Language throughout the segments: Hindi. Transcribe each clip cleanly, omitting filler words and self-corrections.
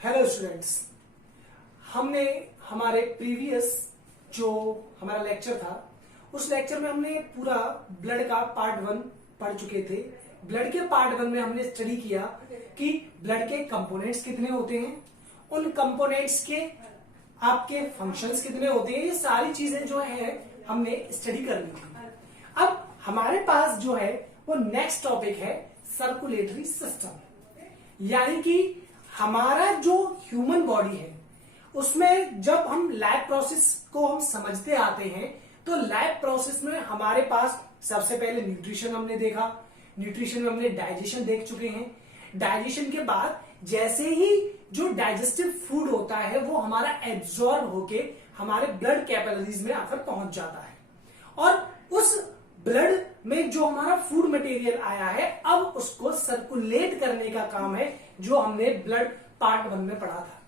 हेलो स्टूडेंट्स, हमने हमारे प्रीवियस जो हमारा लेक्चर था उस लेक्चर में हमने पूरा ब्लड का पार्ट 1 पढ़ चुके थे। ब्लड के पार्ट 1 में हमने स्टडी किया कि ब्लड के कंपोनेंट्स कितने होते हैं, उन कंपोनेंट्स के आपके फंक्शंस कितने होते हैं, ये सारी चीजें जो है हमने स्टडी कर ली थी। अब हमारे पास जो है वो नेक्स्ट टॉपिक है सर्कुलेटरी सिस्टम, यानी कि हमारा जो ह्यूमन बॉडी है उसमें जब हम लैब प्रोसेस को हम समझते आते हैं तो लैब प्रोसेस में हमारे पास सबसे पहले न्यूट्रिशन हमने देखा, न्यूट्रिशन में हमने डाइजेशन देख चुके हैं। डाइजेशन के बाद जैसे ही जो डाइजेस्टिव फूड होता है वो हमारा एब्जॉर्ब होके हमारे ब्लड कैपिलरीज में आकर पहुंच जाता है और उस ब्लड में जो हमारा फूड मटेरियल आया है अब उसको सर्कुलेट करने का काम है, जो हमने ब्लड पार्ट 1 में पढ़ा था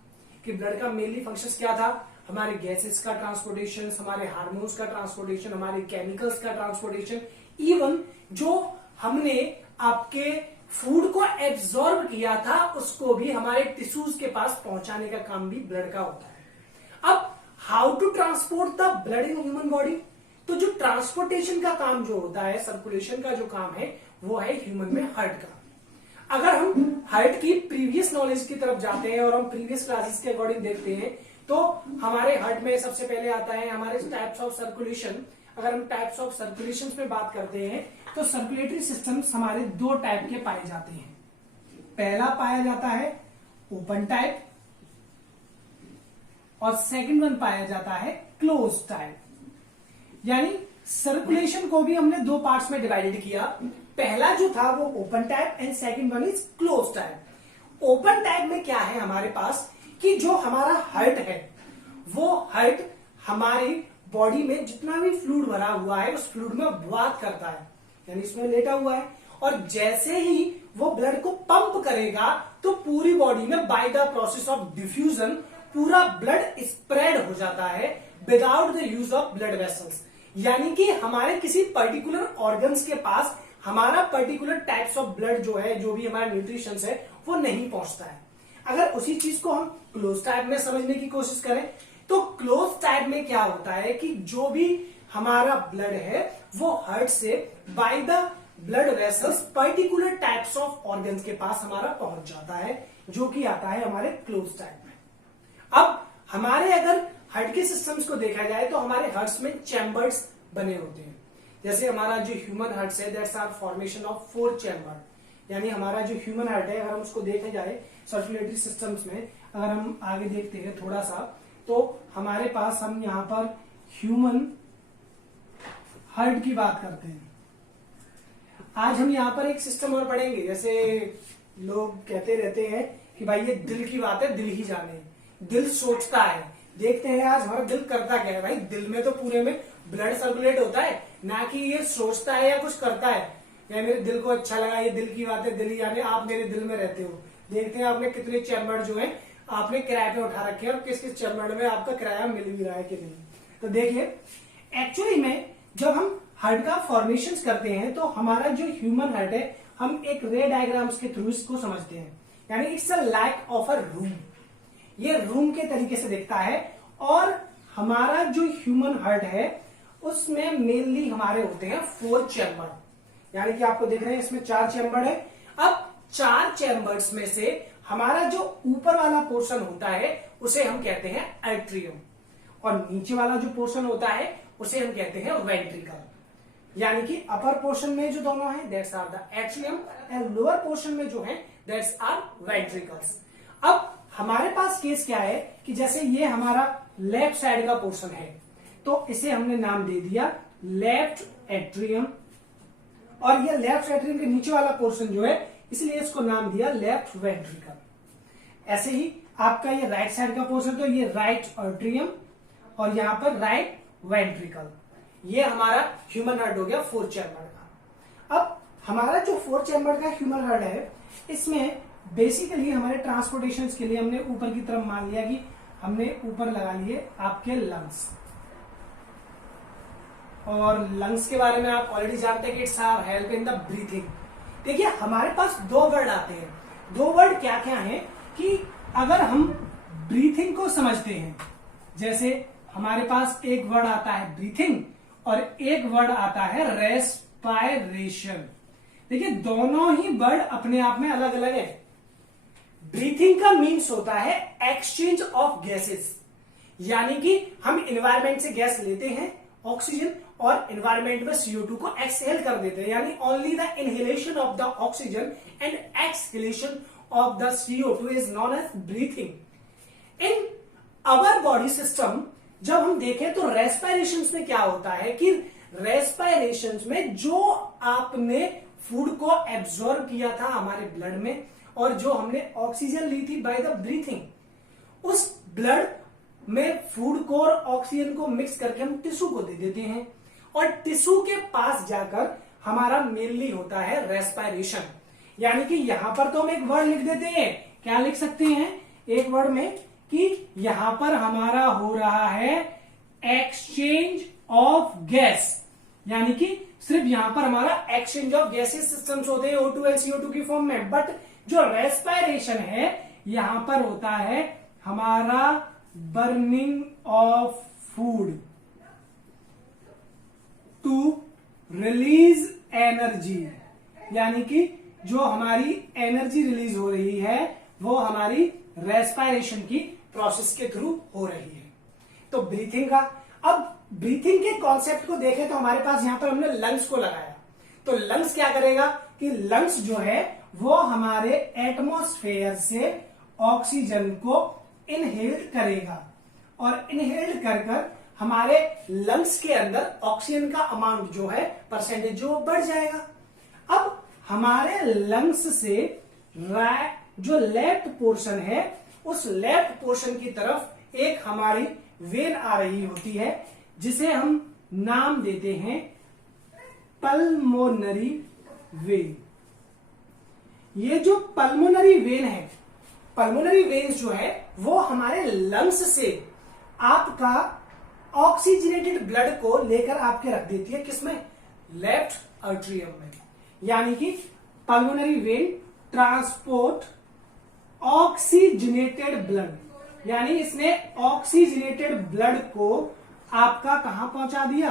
कि ब्लड का मेनली फंक्शंस क्या था, हमारे गैसेस का ट्रांसपोर्टेशन, हमारे हार्मोन्स का ट्रांसपोर्टेशन, हमारे केमिकल्स का ट्रांसपोर्टेशन, इवन जो हमने आपके फूड को एब्जॉर्ब किया था उसको भी हमारे टिश्यूज के पास पहुंचाने का काम भी ब्लड का होता है। अब how to transport the blood in human body, तो जो ट्रांसपोर्टेशन का काम जो होता है, सर्कुलेशन का जो काम है वो है ह्यूमन में हार्ट का। अगर हम हार्ट की प्रीवियस नॉलेज की तरफ जाते हैं और हम प्रीवियस क्लासेस के अकॉर्डिंग देखते हैं तो हमारे हार्ट में सबसे पहले आता है हमारे टाइप्स ऑफ सर्कुलेशन। अगर हम टाइप्स ऑफ सर्कुलेशन में बात करते हैं तो सर्कुलेटरी सिस्टम्स हमारे दो टाइप के पाए जाते हैं। पहला पाया जाता है ओपन टाइप और सेकंड वन पाया जाता है क्लोज टाइप। यानी सर्कुलेशन को भी हमने दो पार्ट्स में डिवाइडेड किया। पहला जो था वो open type and second one is close type. Open type में क्या है हमारे पास कि जो हमारा हार्ट है वो हार्ट हमारी बॉडी में जितना भी फ्लूइड भरा हुआ है उस फ्लूइड में बात करता है, यानी इसमें लेटा हुआ है और जैसे ही वो ब्लड को पंप करेगा तो पूरी बॉडी में by the process of diffusion पूरा ब्लड स्प्रेड हो जाता है without the use of blood vessels. यानी कि हमारे किसी पर्टिकुलर ऑर्गन्स के पास हमारा पर्टिकुलर टाइप्स ऑफ ब्लड जो है, जो भी हमारा न्यूट्रिशन है वो नहीं पहुंचता है। अगर उसी चीज को हम क्लोज टाइप में समझने की कोशिश करें तो क्लोज टाइप में क्या होता है कि जो भी हमारा ब्लड है वो हार्ट से by the blood vessels particular types of organs के पास हमारा पहुंच जाता है, जो कि आता है हमारे क्लोज टाइप में। अब हमारे अगर हार्ट के सिस्टम्स को देखा जाए तो हमारे हार्ट्स में चैम्बर्स बने होते हैं। जैसे हमारा जो ह्यूमन हार्ट है that's are formation of 4 chamber, यानी हमारा जो ह्यूमन हार्ट है अगर हम उसको देखा जाए सर्कुलेटरी सिस्टम्स में, अगर हम आगे देखते हैं थोड़ा सा तो हमारे पास हम यहाँ पर ह्यूमन हार्ट की बात करते हैं। आज हम यहाँ पर एक सिस्टम और पढ़ेंगे। जैसे लोग कहते रहते हैं कि भाई ये दिल की बात है, दिल ही जाने, दिल सोचता है। देखते हैं आज हमारा दिल करता क्या है। भाई दिल में तो पूरे में ब्लड सर्कुलेट होता है, ना कि ये सोचता है या कुछ करता है या मेरे दिल को अच्छा लगा, ये दिल की बात है, दिल ही जाने, आप मेरे दिल में रहते हो। देखते हैं आपने कितने चैम्बर जो है आपने किराए पे उठा रखे हैं और किस किस चैम्बर में आपका किराया मिल भी रहा है कि नहीं। तो देखिए एक्चुअली में जब हम हार्ट का फॉर्मेशन करते हैं तो हमारा जो ह्यूमन हार्ट है हम एक रे डायग्राम्स के थ्रू इसको समझते हैं, यानी it's a like of a room. ये रूम के तरीके से दिखता है और हमारा जो ह्यूमन हार्ट है उसमें मेनली हमारे होते हैं 4 चैम्बर, यानी कि आपको दिख रहे हैं इसमें 4 चैम्बर है। अब 4 चैम्बर्स में से हमारा जो ऊपर वाला पोर्शन होता है उसे हम कहते हैं एट्रियम और नीचे वाला जो पोर्शन होता है उसे हम कहते हैं वेंट्रिकल। यानी कि अपर पोर्शन में जो दोनों है that's are the atrium and lower portion में जो है दैट्स आर वेंट्रिकल्स। अब हमारे पास केस क्या है कि जैसे ये हमारा लेफ्ट साइड का पोर्शन है तो इसे हमने नाम दे दिया लेफ्ट एट्रियम और ये लेफ्ट एट्रियम के नीचे वाला पोर्शन जो है इसलिए इसको नाम दिया लेफ्ट वेंट्रिकल। ऐसे ही आपका ये राइट साइड का पोर्शन तो ये राइट एट्रियम और यहाँ पर राइट वेंट्रिकल। ये हमारा ह्यूमन हार्ट हो गया 4 चैम्बर का। अब हमारा जो 4 चैम्बर का ह्यूमन हार्ट है इसमें बेसिकली हमारे ट्रांसपोर्टेशन के लिए हमने ऊपर की तरफ मान लिया कि हमने ऊपर लगा लिए आपके लंग्स, और लंग्स के बारे में आप ऑलरेडी जानते हैं कि it's help in the breathing. देखिए हमारे पास 2 वर्ड आते हैं। 2 वर्ड क्या क्या हैं कि अगर हम ब्रीथिंग को समझते हैं, जैसे हमारे पास एक वर्ड आता है ब्रीथिंग और एक वर्ड आता है रेस्पायरेशन। देखिए दोनों ही वर्ड अपने आप में अलग अलग है। ब्रीथिंग का मीन्स होता है एक्सचेंज ऑफ गैसेस, यानी कि हम एनवायरमेंट से गैस लेते हैं ऑक्सीजन और एनवायरमेंट में CO2 को एक्सहेल कर देते हैं, यानी only the inhalation of the oxygen and exhalation of the CO2 is known as breathing. In our body system जब हम देखें तो रेस्पायरेशन में क्या होता है कि रेस्पायरेशन में जो आपने फूड को एब्जॉर्ब किया था हमारे ब्लड में और जो हमने ऑक्सीजन ली थी बाय द ब्रीथिंग, उस ब्लड में फूड को और ऑक्सीजन को मिक्स करके हम टिश्यू को दे देते हैं और टिश्यू के पास जाकर हमारा मेनली होता है रेस्पायरेशन। यानी कि यहां पर तो हम एक वर्ड लिख देते हैं, क्या लिख सकते हैं एक वर्ड में कि यहां पर हमारा हो रहा है एक्सचेंज ऑफ गैस, यानी कि सिर्फ यहां पर हमारा एक्सचेंज ऑफ गैसेस सिस्टम्स होते हैं O2 और CO2 की फॉर्म में। बट जो रेस्पायरेशन है यहां पर होता है हमारा burning of food to release energy, यानी कि जो हमारी एनर्जी रिलीज हो रही है वो हमारी रेस्पायरेशन की प्रोसेस के थ्रू हो रही है। तो ब्रीथिंग का, अब ब्रीथिंग के कॉन्सेप्ट को देखें तो हमारे पास यहां पर हमने लंग्स को लगाया, तो लंग्स क्या करेगा कि लंग्स जो है वो हमारे एटमॉस्फेयर से ऑक्सीजन को इनहेल्ड करेगा और इनहेल्ड कर कर हमारे लंग्स के अंदर ऑक्सीजन का अमाउंट जो है परसेंटेज जो बढ़ जाएगा। अब हमारे लंग्स से जो लेफ्ट पोर्शन है उस लेफ्ट पोर्शन की तरफ एक हमारी वेन आ रही होती है जिसे हम नाम देते हैं पल्मोनरी वेन। ये जो पल्मोनरी वेन है, पल्मोनरी वेन जो है वो हमारे लंग्स से आपका ऑक्सीजनेटेड ब्लड को लेकर आपके रख देती है, किसमें, लेफ्ट आर्टरियम में। यानी कि pulmonary vein transport oxygenated blood, यानी इसने ऑक्सीजनेटेड ब्लड को आपका कहां पहुंचा दिया,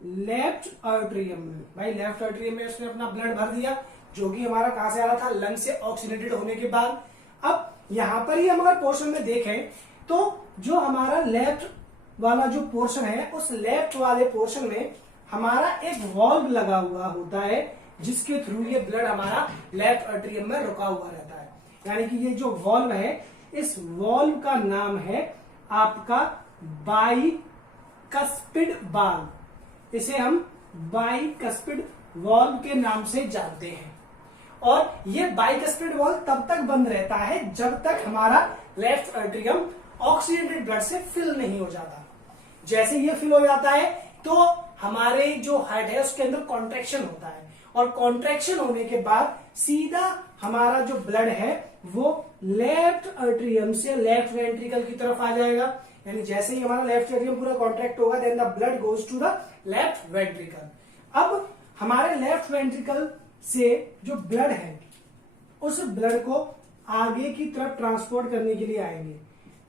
लेफ्ट आर्टरियम में। भाई लेफ्ट आर्टरियम में उसने अपना ब्लड भर दिया जो कि हमारा कहां से आ रहा था, लंग से ऑक्सीजनेटेड होने के बाद। अब यहां पर ही हम अगर पोर्शन में देखें तो जो हमारा लेफ्ट वाला जो पोर्शन है उस लेफ्ट वाले पोर्शन में हमारा एक वॉल्व लगा हुआ होता है जिसके थ्रू ये ब्लड हमारा लेफ्ट आर्टरियम में रुका हुआ रहता है। यानी कि ये जो वॉल्व है इस वॉल्व का नाम है आपका बाइकस्पिड वाल्व, इसे हम बाइकस्पिड वॉल्व के नाम से जानते हैं। और ये बाइकस्पिड वॉल्व तब तक बंद रहता है जब तक हमारा लेफ्ट आर्टरियम ऑक्सीजनेटेड ब्लड से फिल नहीं हो जाता। जैसे ये फिल हो जाता है तो हमारे जो हार्ट है उसके अंदर कॉन्ट्रैक्शन होता है और कॉन्ट्रैक्शन होने के बाद सीधा हमारा जो ब्लड है वो लेफ्ट आर्टरियम से लेफ्ट वेंट्रिकल की तरफ आ जाएगा। यानी जैसे ही हमारा लेफ्ट आर्टरियम पूरा कॉन्ट्रैक्ट होगा then the blood goes to the left ventricle. अब हमारे लेफ्ट वेंट्रिकल से जो ब्लड है उस ब्लड को आगे की तरफ ट्रांसपोर्ट करने के लिए आएंगे।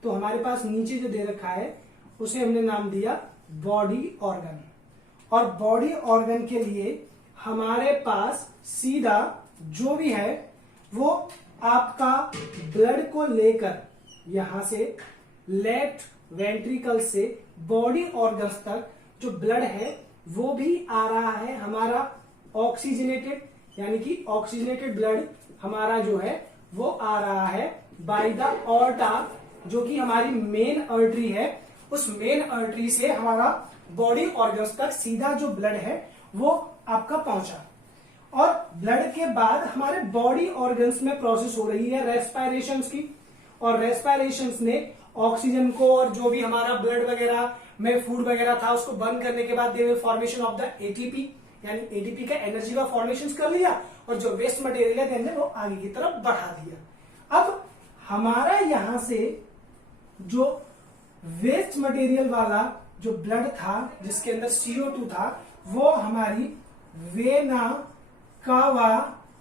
तो हमारे पास नीचे जो दे रखा है उसे हमने नाम दिया बॉडी ऑर्गन, और बॉडी ऑर्गन के लिए हमारे पास सीधा जो भी है वो आपका ब्लड को लेकर यहां से लेफ्ट वेंट्रिकल से बॉडी ऑर्गन्स तक जो ब्लड है वो भी आ रहा है हमारा ऑक्सीजनेटेड, यानी कि ऑक्सीजनेटेड ब्लड हमारा जो है वो आ रहा है बाय द ऑर्टा, जो कि हमारी मेन आर्टरी है। उस मेन आर्टरी से हमारा बॉडी ऑर्गन्स तक सीधा जो ब्लड है वो आपका पहुंचा, और ब्लड के बाद हमारे बॉडी ऑर्गन्स में प्रोसेस हो रही है रेस्पायरेशन की, और रेस्पायरेशन ने ऑक्सीजन को और जो भी हमारा ब्लड वगैरह में फूड वगैरह था उसको बर्न करने के बाद दे फॉर्मेशन ऑफ द एटीपी, यानी एटीपी का एनर्जी का फॉर्मेशन कर लिया और जो वेस्ट मटेरियल है हमने वो आगे की तरफ बढ़ा दिया। अब हमारा यहां से जो वेस्ट मटेरियल वाला जो ब्लड था जिसके अंदर CO2 था वो हमारी वेना कावा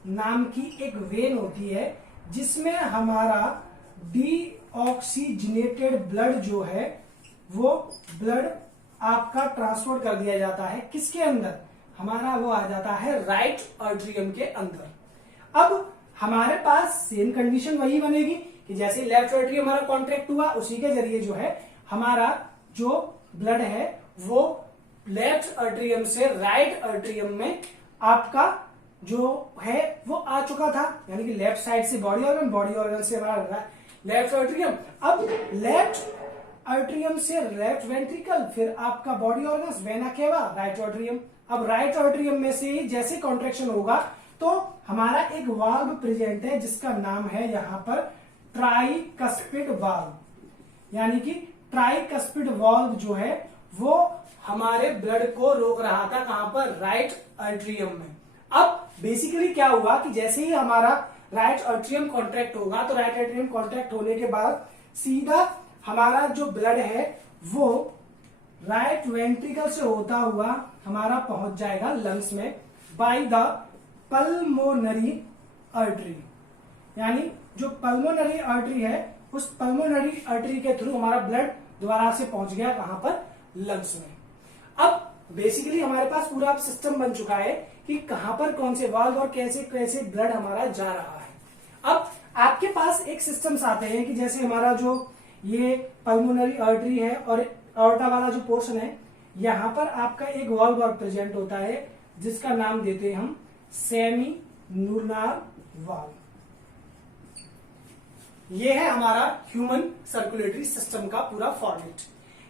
नाम की एक वेन होती है जिसमें हमारा डीऑक्सीजनेटेड ब्लड जो है वो ब्लड आपका ट्रांसपोर्ट कर दिया जाता है किसके अंदर, हमारा वो आ जाता है राइट आर्टरियम के अंदर। अब हमारे पास सेम कंडीशन वही बनेगी कि जैसे लेफ्ट आर्टरियम हमारा कॉन्ट्रैक्ट हुआ, उसी के जरिए जो है हमारा जो ब्लड है वो लेफ्ट आर्टरियम से राइट आर्टरियम में आपका जो है वो आ चुका था, यानी कि लेफ्ट साइड से बॉडी ऑर्गन, बॉडी ऑर्गन से हमारा लेफ्ट आर्टरियम, अब लेफ्ट आर्टरियम से लेफ्ट वेंट्रिकल, फिर आपका body organ vena cava, right atrium. अब राइट आर्टरियम में से ही जैसे कॉन्ट्रेक्शन होगा तो हमारा एक वाल्व प्रेजेंट है जिसका नाम है यहां पर ट्राइकस्पिड वाल्व, यानी कि ट्राइकस्पिड वाल्व जो है वो हमारे ब्लड को रोक रहा था कहां पर, राइट आर्टरियम में। अब बेसिकली क्या हुआ कि जैसे ही हमारा राइट आर्टरियम कॉन्ट्रैक्ट होगा तो राइट आर्टरियम कॉन्ट्रैक्ट होने के बाद सीधा हमारा जो ब्लड है वो राइट वेंट्रिकल से होता हुआ हमारा पहुंच जाएगा लंग्स में बाय द पल्मोनरी आर्टरी, यानी जो पल्मोनरी आर्टरी है उस पल्मोनरी आर्टरी के थ्रू हमारा ब्लड दोबारा से पहुंच गया कहां पर, लंग्स में। अब बेसिकली हमारे पास पूरा सिस्टम बन चुका है कि कहां पर कौन से वाल्व और कैसे कैसे ब्लड हमारा जा रहा है। अब आपके पास एक सिस्टम्स आते हैं कि जैसे हमारा जो ये पल्मोनरी आर्टरी है और एओर्टा वाला जो पोर्शन है, यहां पर आपका एक वाल्व और प्रेजेंट होता है जिसका नाम देते हैं हम सेमी न्यूरनार वाल्व। ये है हमारा ह्यूमन सर्कुलेटरी सिस्टम का पूरा फॉर्मेट।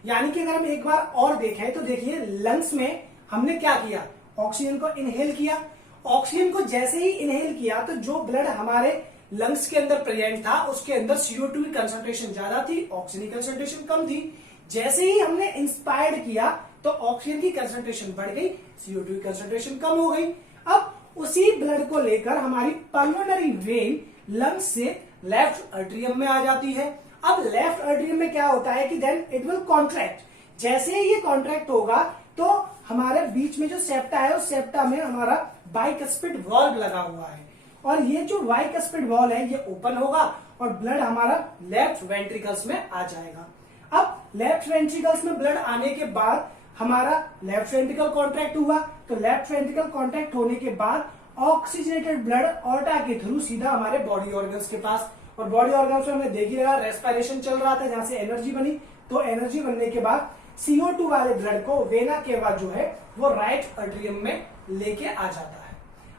यानी कि अगर हम एक बार और देखें तो देखिए लंग्स में हमने क्या किया, ऑक्सीजन को इनहेल किया, ऑक्सीजन को जैसे ही इनहेल किया तो जो ब्लड हमारे लंग्स के अंदर प्रेजेंट था उसके अंदर CO2 की कंसंट्रेशन ज्यादा थी, ऑक्सीजन की कंसंट्रेशन कम थी। जैसे ही हमने इंस्पायर्ड किया तो ऑक्सीजन की कंसंट्रेशन बढ़ गई, CO2 की कंसंट्रेशन कम हो गई। अब उसी ब्लड को लेकर हमारी पल्मोनरी वेन लंग्स से लेफ्ट आर्टरियम में आ जाती है। अब लेफ्ट आर्टरियम में क्या होता है कि देन इट विल कॉन्ट्रैक्ट, जैसे ही ये कॉन्ट्रैक्ट होगा तो हमारे बीच में जो सेप्टा है उस सेप्टा में हमारा बाइकस्पिड वॉल्व लगा हुआ है और ये जो बाइकस्पिड वॉल्व है ये ओपन होगा और ब्लड हमारा लेफ्ट वेंट्रिकल्स में आ जाएगा। अब लेफ्ट वेंट्रिकल्स में ब्लड आने के बाद हमारा लेफ्ट वेंट्रिकल कॉन्ट्रैक्ट हुआ, तो लेफ्ट वेंट्रिकल कॉन्ट्रैक्ट होने के बाद ऑक्सीजनेटेड ब्लड ऑर्टा के थ्रू सीधा हमारे बॉडी ऑर्गन्स के पास, और बॉडी ऑर्गन्स में हमने देख ही रहा रेस्पिरेशन चल रहा था जहां से एनर्जी बनी, तो एनर्जी बनने के बाद CO2 वाले ब्लड को वेना केवा जो है वो राइट आर्टरियम में लेके आ जाता है।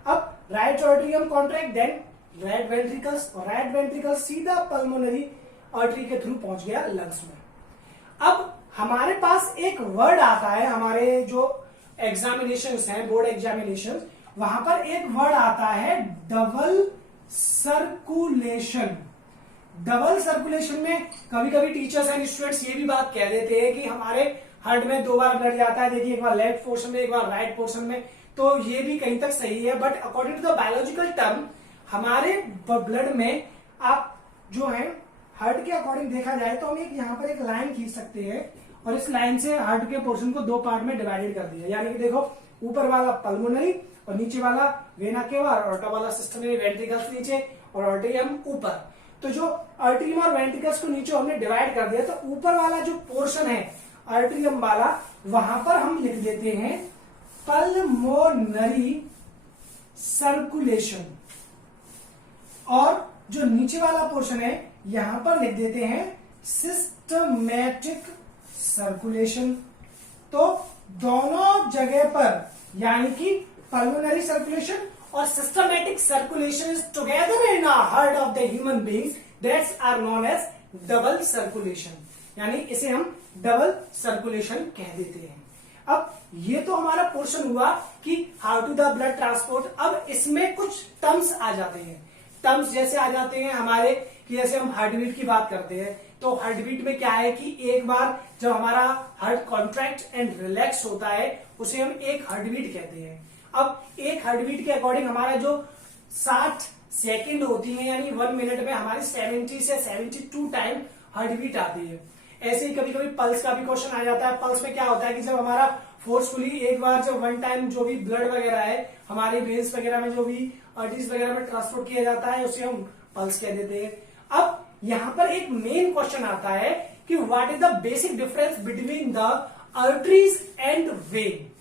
अब right atrium contract, then right ventricles, और राइट वेंट्रिकल्स सीधा पल्मोनरी आर्टरी के थ्रू पहुंच गया लंग्स में। अब हमारे पास एक वर्ड आता है, हमारे जो एग्जामिनेशंस हैं, बोर्ड एग्जामिनेशंस, वहां पर एक वर्ड आता है डबल सर्कुलेशन। डबल सर्कुलेशन में कभी कभी टीचर्स एंड स्टूडेंट्स ये भी बात कह देते हैं कि हमारे हार्ट में 2 बार ब्लड जाता है, देखिए एक बार लेफ्ट पोर्शन में एक बार राइट पोर्शन में, तो ये भी कहीं तक सही है, but according to the biological term हमारे ब्लड में आप जो है हार्ट के अकॉर्डिंग देखा जाए तो हम एक यहाँ पर एक लाइन खींच सकते हैं और इस लाइन से हार्ट के पोर्शन को 2 पार्ट में डिवाइडेड कर दिया, यानी कि देखो ऊपर वाला पल्मोनरी और नीचे वाला वेना केवा, और ऑर्टा वाला सिस्टम में वेंट्रिकल्स नीचे और आर्टरियम ऊपर। तो जो आर्टरियम और वेंट्रिकल्स को नीचे हमने डिवाइड कर दिया, तो ऊपर वाला जो पोर्शन है आर्टरियम वाला वहां पर हम लिख देते हैं पल्मोनरी सर्कुलेशन, और जो नीचे वाला पोर्शन है यहां पर लिख देते हैं सिस्टमैटिक सर्कुलेशन। तो दोनों जगह पर यानी कि पल्मोनरी सर्कुलेशन और systematic circulation is together in a heart of the human beings, that's are known as double circulation, यानी इसे हम डबल सर्कुलेशन कह देते हैं। अब ये तो हमारा पोर्शन हुआ कि how to the blood transport. अब इसमें कुछ टर्म्स आ जाते हैं, टर्म्स जैसे आ जाते हैं हमारे कि जैसे हम हार्ट बीट की बात करते हैं, तो हार्ट बीट में क्या है कि एक बार जब हमारा हार्ट कॉन्ट्रैक्ट एंड रिलैक्स होता है उसे हम एक हार्ट बीट कहते हैं। अब एक हार्ट बीट के अकॉर्डिंग हमारा जो 60 सेकंड होती है, यानी 1 मिनट में हमारी 70 से 72 टाइम हार्ट बीट आती है। ऐसे ही कभी कभी पल्स का भी क्वेश्चन आ जाता है। पल्स में क्या होता है कि जब हमारा फोर्सफुली एक बार जब 1 टाइम जो भी ब्लड वगैरह है हमारे वेन्स वगैरह में जो भी आर्टरीज वगैरह में ट्रांसपोर्ट किया जाता है उसे हम पल्स कह देते हैं। अब यहां पर एक मेन क्वेश्चन आता है कि what is the basic difference between the arteries and when.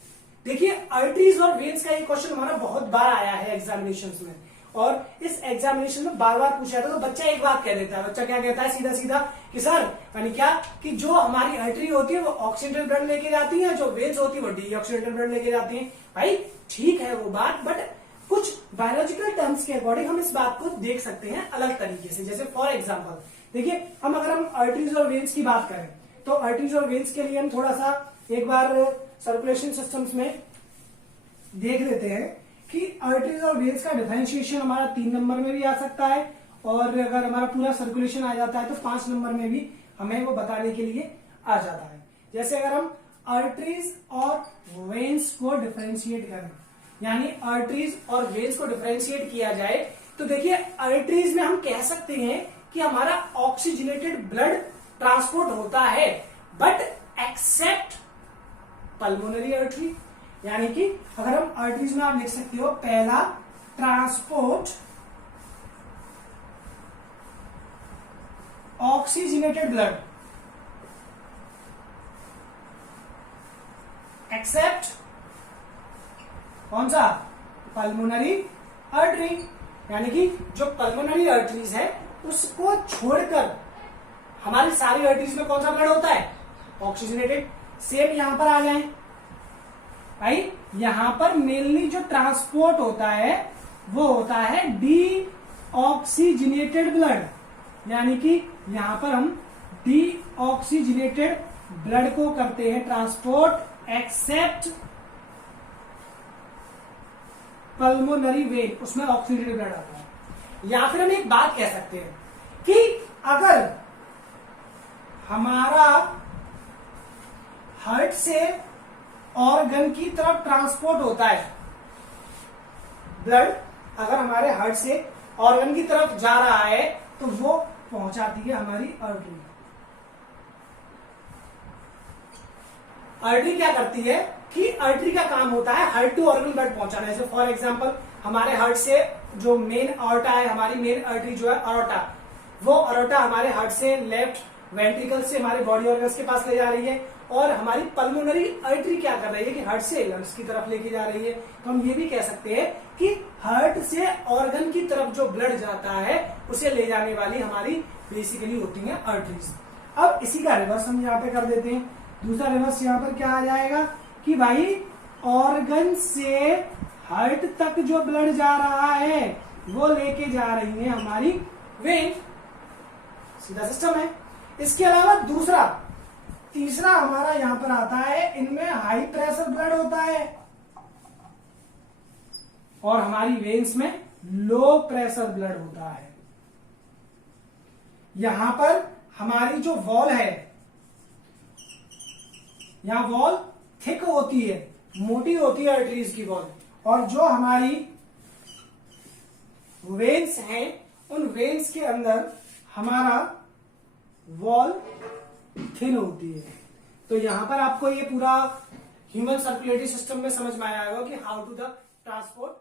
देखिए आर्टरीज और वेन्स का ये क्वेश्चन हमारा बहुत बार आया है एग्जामिनेशंस में, और इस एग्जामिनेशन में बार बार पूछा था। तो बच्चा एक बात कह देता है, बच्चा क्या कहता है सीधा सीधा कि सर यानी क्या कि जो हमारी आर्टरी होती है वो ऑक्सीडेंटल ब्लड लेके जाती है, जो वेन्स होती है वो डीऑक्सीडेंटल ब्लड लेके जाती है। भाई ठीक है वो बात, बट कुछ बायोलॉजिकल टर्म्स के अकॉर्डिंग हम इस बात को देख सकते हैं अलग तरीके से। जैसे फॉर एग्जाम्पल देखिए अगर हम आर्टरीज और वेन्स की बात करें तो आर्टरीज और वेन्स के लिए हम थोड़ा सा एक बार सर्कुलेशन सिस्टम्स में देख लेते हैं कि आर्टरीज और वेन्स का डिफरेंशिएशन हमारा 3 नंबर में भी आ सकता है, और अगर हमारा पूरा सर्कुलेशन आ जाता है तो 5 नंबर में भी हमें वो बताने के लिए आ जाता है। जैसे अगर हम आर्टरीज और वेन्स को डिफरेंशिएट करें, यानी आर्टरीज और वेन्स को डिफरेंशिएट किया जाए, तो देखिए आर्टरीज में हम कह सकते हैं कि हमारा ऑक्सीजनेटेड ब्लड ट्रांसपोर्ट होता है, बट एक्सेप्ट पल्मोनरी आर्टरी। यानी कि अगर हम आर्टरीज में आप लिख सकते हो पहला ट्रांसपोर्ट ऑक्सीजनेटेड ब्लड एक्सेप्ट कौन सा, पल्मोनरी आर्टरी। यानी कि जो पल्मोनरी आर्टरीज है उसको छोड़कर हमारी सारी आर्टरीज में कौन सा ब्लड होता है, ऑक्सीजनेटेड। सेम यहां पर आ जाए भाई, यहां पर मेनली जो ट्रांसपोर्ट होता है वो होता है डीऑक्सीजनेटेड ब्लड। यानी कि यहां पर हम डीऑक्सीजनेटेड ब्लड को करते हैं ट्रांसपोर्ट एक्सेप्ट पल्मोनरी वेन, उसमें ऑक्सीजनेटेड ब्लड आता है। या फिर हम एक बात कह सकते हैं कि अगर हमारा हार्ट से ऑर्गन की तरफ ट्रांसपोर्ट होता है ब्लड, अगर हमारे हार्ट से ऑर्गन की तरफ जा रहा है तो वो पहुंचाती है हमारी आर्टरी। आर्टरी क्या करती है कि आर्टरी का काम होता है हार्ट टू ऑर्गन ब्लड पहुंचाना। जैसे फॉर एग्जांपल हमारे हार्ट से जो मेन आर्टा है, हमारी मेन आर्टरी जो है अरोटा, वो अरोटा हमारे हार्ट से लेफ्ट वेंट्रिकल से हमारे बॉडी ऑर्गन्स के पास ले जा रही है, और हमारी पल्मोनरी आर्टरी क्या कर रही है कि हार्ट से लंग्स की तरफ लेके जा रही है। तो हम ये भी कह सकते हैं कि हार्ट से ऑर्गन की तरफ जो ब्लड जाता है उसे ले जाने वाली हमारी बेसिकली होती है आर्टरीज। अब इसी का रिवर्स हम यहाँ पे कर देते हैं। दूसरा रिवर्स यहाँ पर क्या आ जाएगा कि भाई ऑर्गन से हार्ट तक जो ब्लड जा रहा है वो लेके जा रही है हमारी वेन। सीधा सिस्टम है। इसके अलावा तीसरा हमारा यहां पर आता है, इनमें हाई प्रेशर ब्लड होता है और हमारी वेन्स में लो प्रेशर ब्लड होता है। यहां पर हमारी जो वॉल है, यहां वॉल थिक होती है, मोटी होती है आर्टरीज की वॉल, और जो हमारी वेन्स हैं उन वेन्स के अंदर हमारा वॉल थिन होती है। तो यहां पर आपको ये पूरा ह्यूमन सर्कुलेटरी सिस्टम में समझ में आया होगा कि हाउ टू द ट्रांसपोर्ट